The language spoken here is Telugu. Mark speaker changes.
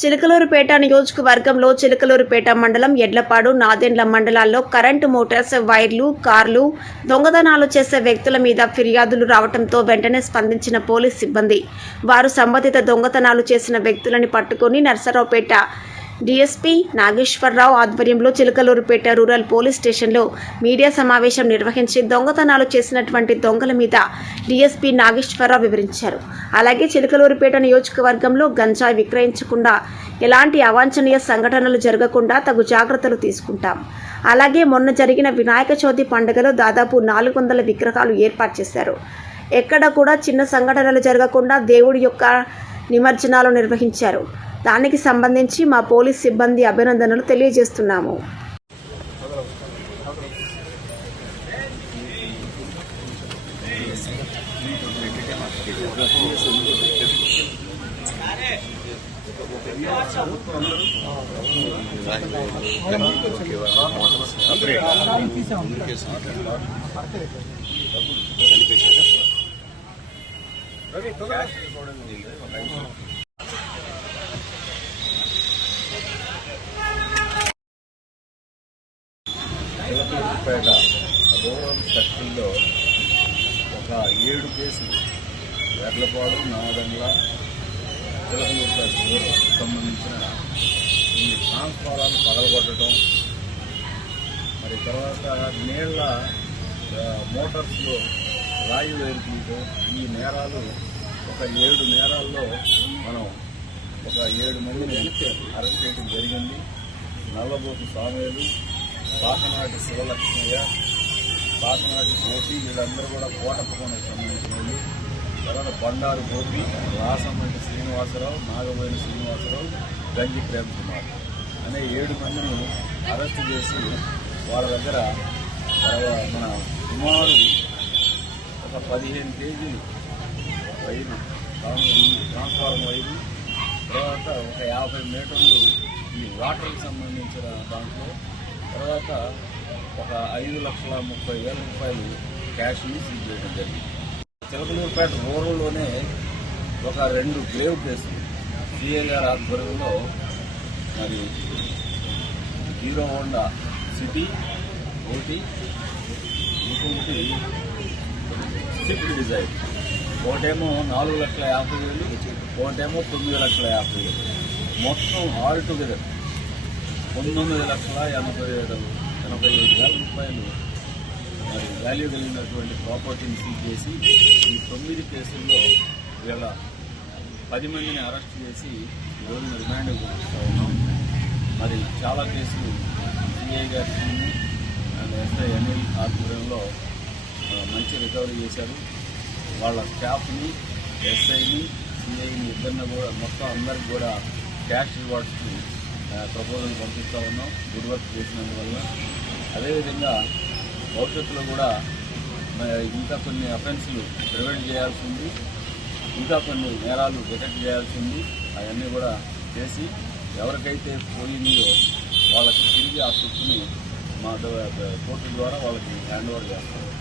Speaker 1: చిలకలూరుపేట నియోజకవర్గంలో చిలకలూరుపేట మండలం ఎడ్లపాడు నాదెండ్ల మండలాల్లో కరెంటు మోటార్స్ వైర్లు కార్లు దొంగతనాలు చేసే వ్యక్తుల మీద ఫిర్యాదులు రావడంతో వెంటనే స్పందించిన పోలీస్ సిబ్బంది. వారు సంబంధిత దొంగతనాలు చేసిన వ్యక్తులని పట్టుకుని నర్సరావుపేట డీఎస్పీ నాగేశ్వరరావు ఆధ్వర్యంలో చిలకలూరుపేట రూరల్ పోలీస్ స్టేషన్లో మీడియా సమావేశం నిర్వహించి దొంగతనాలు చేసినటువంటి దొంగల మీద డీఎస్పీ నాగేశ్వరరావు వివరించారు. అలాగే చిలకలూరుపేట నియోజకవర్గంలో గంజాయి విక్రయించకుండా ఎలాంటి అవాంఛనీయ సంఘటనలు జరగకుండా తగు జాగ్రత్తలు తీసుకుంటాం. అలాగే మొన్న జరిగిన వినాయక చవితి పండుగలో దాదాపు నాలుగు వందల విగ్రహాలు ఏర్పాటు చేశారు. ఎక్కడ కూడా చిన్న సంఘటనలు జరగకుండా దేవుడి యొక్క నిమజ్జనాలు నిర్వహించారు. దానికి సంబంధించి మా పోలీస్ సిబ్బంది అభినందనలు తెలియజేస్తున్నాము.
Speaker 2: చిలకలూరుపేట రూరల్ సర్కిల్లో ఒక ఏడు కేసులు. వెర్లపాడు నాదండ్ల చిలకలూరుపేట సంబంధించిన ఈ ట్రాన్స్ఫారాలు పగలగొట్టడం. మరి తర్వాత నీళ్ళ మోటార్స్లో రాయి వేరుకుంటూ ఈ నేరాలు ఒక ఏడు నేరాల్లో మనం ఒక ఏడు మందిని అరెస్ట్ చేయడం జరిగింది. నల్లబోతు సామేలు పాకనాటి శివలక్ష్మయ్య పాకనాటి గోపి వీళ్ళందరూ కూడా కోటప్పకొండకు సంబంధించిన వాళ్ళు. తర్వాత బండారు గోపి రాసమంటి శ్రీనివాసరావు నాగబోయిన శ్రీనివాసరావు గంజి ప్రేమ్ కుమార్ అనే ఏడు మందిని అరెస్ట్ చేసి వాళ్ళ దగ్గర తర్వాత మన సుమారు ఒక పదిహేను కేజీలు వైరు ట్రాన్స్ఫార్మ్ వైపు తర్వాత ఒక యాభై మీటర్లు ఈ వాటర్కి సంబంధించిన దాంట్లో తర్వాత ఒక ఐదు లక్షల ముప్పై వేల రూపాయలు క్యాష్ని సీజ్ చేయడం జరిగింది. చిలకలూరుపేట రూరల్లోనే ఒక రెండు గ్రేవ్ కేసులు సిఏ గారి ఆధ్వర్యంలో మరి హీరో హోండా సిటీ ఒకటి ఇంకొకటి స్విఫ్ట్ డిజైర్. ఒకటేమో నాలుగు లక్షల యాభై వేలు ఒకటేమో తొమ్మిది లక్షల యాభై వేలు. మొత్తం ఆల్ టుగెదర్ పంతొమ్మిది లక్షల ఎనభై ఏడు ఎనభై ఐదు వేల రూపాయలు. మరి వాల్యూ కలిగినటువంటి ప్రాపర్టీని సీజ్ చేసి ఈ తొమ్మిది కేసుల్లో వీళ్ళ పది మందిని అరెస్ట్ చేసి ఈరోజు రిమాండ్ పంపిస్తూ ఉన్నాం. మరి చాలా కేసులు సిఐ గారి టీము అండ్ ఎస్ఐ అనిల్ ఆధ్వర్యంలో మంచి రికవరీ చేశారు. వాళ్ళ స్టాఫ్ని ఎస్ఐని సిఐని ఇద్దరిని కూడా మొత్తం అందరికి కూడా క్యాష్ రివార్డ్స్కి ప్రపోజల్ పంపిస్తూ ఉన్నాం. గుడ్ వర్క్ చేసినందువల్ల. అదేవిధంగా భవిష్యత్తులో కూడా ఇంకా కొన్ని అఫెన్స్లు ప్రివెంట్ చేయాల్సి ఉంది. ఇంకా కొన్ని నేరాలు డిటెక్ట్ చేయాల్సి ఉంది. అవన్నీ కూడా చేసి ఎవరికైతే పోయిందో వాళ్ళకి తిరిగి ఆ సొత్తుని మా ద- కోర్టు ద్వారా వాళ్ళకి హ్యాండ్ ఓవర్ చేస్తాం.